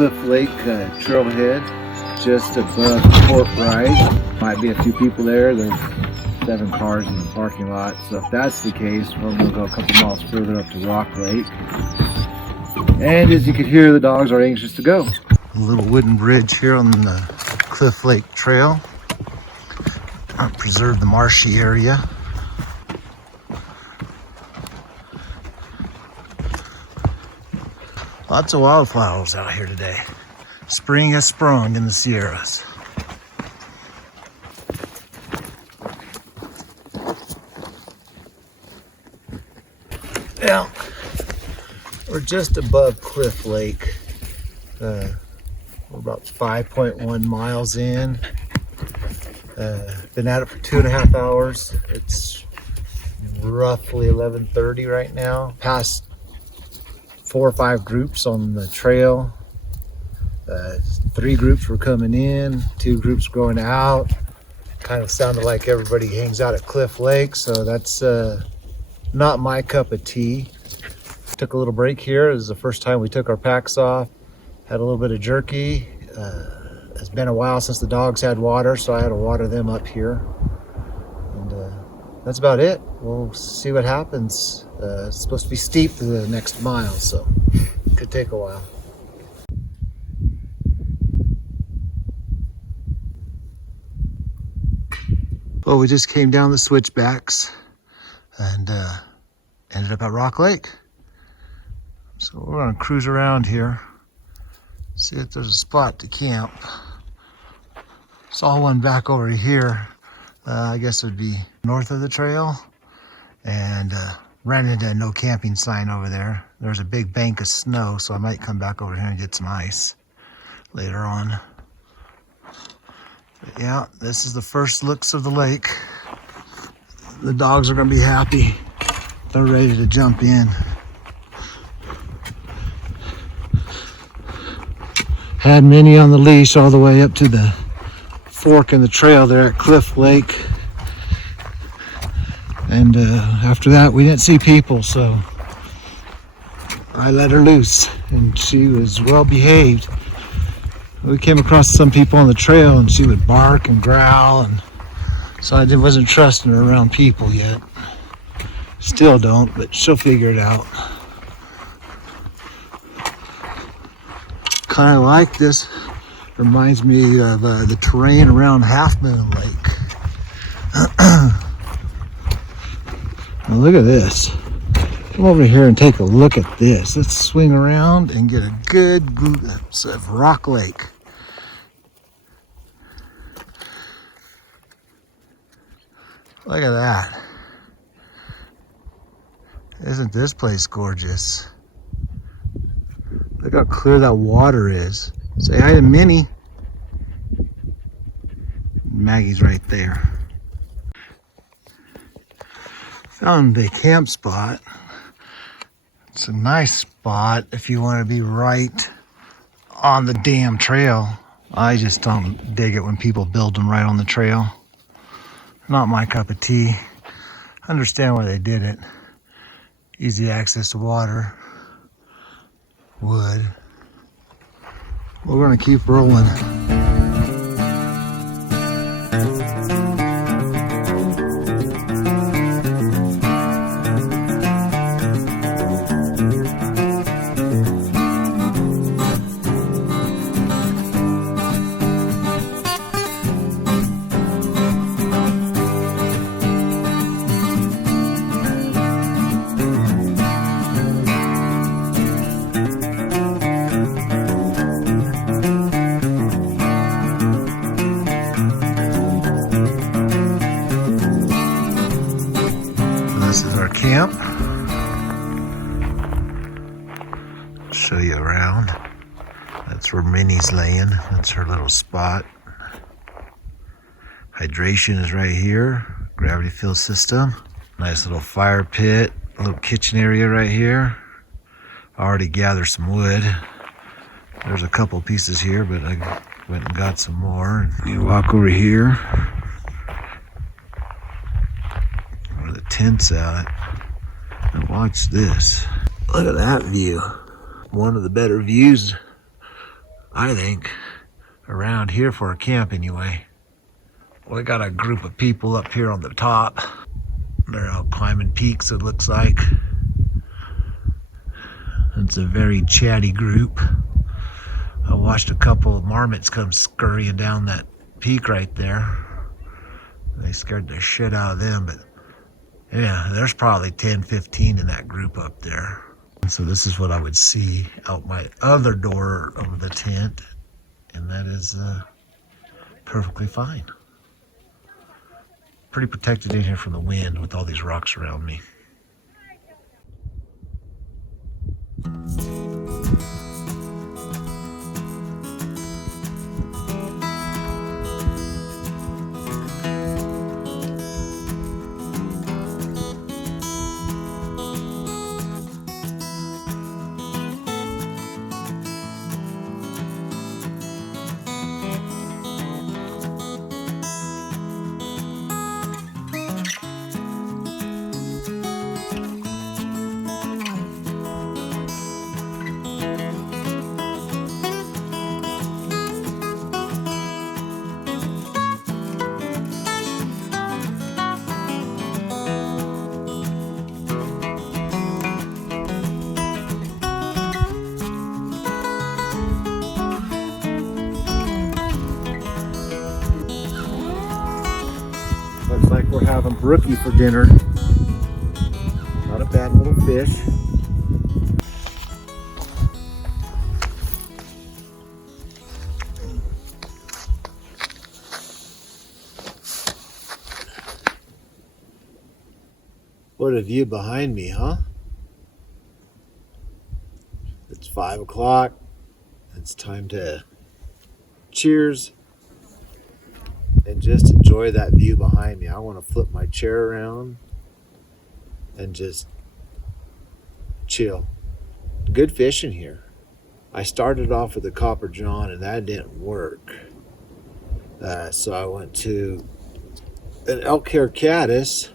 Cliff Lake trailhead just above Port Wright. Might be a few people there. There's 7 cars in the parking lot. So if that's the case, we're going to go a couple miles further up to Rock Lake. And as you can hear, the dogs are anxious to go. A little wooden bridge here on the Cliff Lake Trail. Preserve the marshy area. Lots of wildflowers out here today. Spring has sprung in the Sierras. Now, we're just above Cliff Lake. We're about 5.1 miles in. Been at it for 2.5 hours. It's roughly 11:30 right now. Passed 4 or 5 groups on the trail. 3 groups were coming in, 2 groups going out. Kind of sounded like everybody hangs out at Cliff Lake, so that's not my cup of tea. Took a little break here. This is the first time we took our packs off. Had a little bit of jerky. It's been a while since the dogs had water, so I had to water them up here. And that's about it. We'll see what happens. It's supposed to be steep for the next mile, so it could take a while. Well, we just came down the switchbacks and ended up at Rock Lake. So we're gonna cruise around here, see if there's a spot to camp. Saw one back over here. I guess it would be north of the trail, and ran into a no camping sign over there. There's a big bank of snow, so I might come back over here and get some ice later on. But yeah, this is the first looks of the lake. The dogs are gonna be happy. They're ready to jump in. Had Minnie on the leash all the way up to the fork in the trail there at Cliff Lake. And after that, we didn't see people, so I let her loose, and she was well behaved. We came across some people on the trail, and she would bark and growl, and so I wasn't trusting her around people yet. Still don't, but she'll figure it out. Kind of like this. Reminds me of the terrain around Half Moon Lake. Now look at this. Come over here and take a look at this. Let's swing around and get a good glimpse of Rock Lake. Look at that. Isn't this place gorgeous? Look how clear that water is. Say hi to Minnie. Maggie's right there. Found a camp spot. It's a nice spot if you want to be right on the damn trail. I just don't dig it when people build them right on the trail. Not my cup of tea. Understand why they did it. Easy access to water, wood. We're gonna keep rolling. This is our camp. Show you around. That's where Minnie's laying. That's her little spot. Hydration is right here. Gravity fill system. Nice little fire pit. A little kitchen area right here. I already gathered some wood. There's a couple pieces here, but I went and got some more. You walk over here. Where the tent's at. And watch this. Look at that view. One of the better views I think, around here for a camp anyway. We got a group of people up here on the top. They're out climbing peaks, it looks like. It's a very chatty group. I watched a couple of marmots come scurrying down that peak right there. They scared the shit out of them, but yeah, there's probably 10, 15 in that group up there. So this is what I would see out my other door of the tent, and that is perfectly fine. Pretty protected in here from the wind with all these rocks around me. Looks like we're having brookie for dinner. Not a bad little fish. What a view behind me, huh? It's 5 o'clock. It's time to cheers and just enjoy that view behind me. I want to flip my chair around and just chill. Good fishing here. I started off with a Copper John and that didn't work. So I went to an elk hair caddis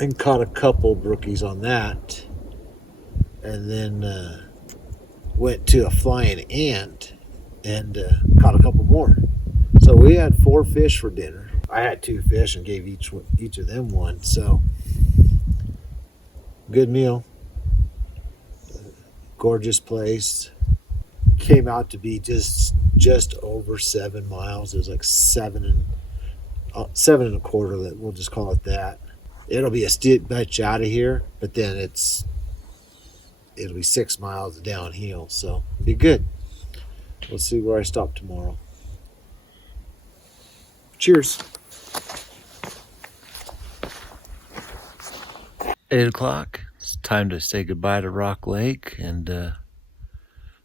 and caught a couple brookies on that. And then went to a flying ant and caught a couple more. So we had 4 fish for dinner. I had 2 fish and gave each of them one. So good meal. Gorgeous place. Came out to be just over 7 miles. It was like 7 and a quarter. We'll just call it that. It'll be a steep batch out of here, but then it'll be 6 miles downhill. So be good. We'll see where I stop tomorrow. Cheers. 8 o'clock. It's time to say goodbye to Rock Lake and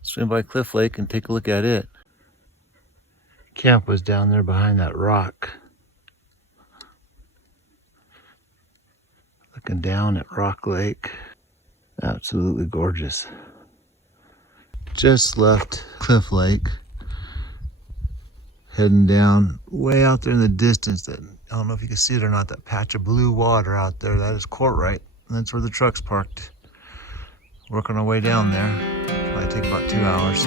swim by Cliff Lake and take a look at it. Camp was down there behind that rock. Looking down at Rock Lake. Absolutely gorgeous. Just left Cliff Lake. Heading down way out there in the distance. That I don't know if you can see it or not, that patch of blue water out there. That is Courtright. And that's where the truck's parked. Working our way down there. Probably take about 2 hours.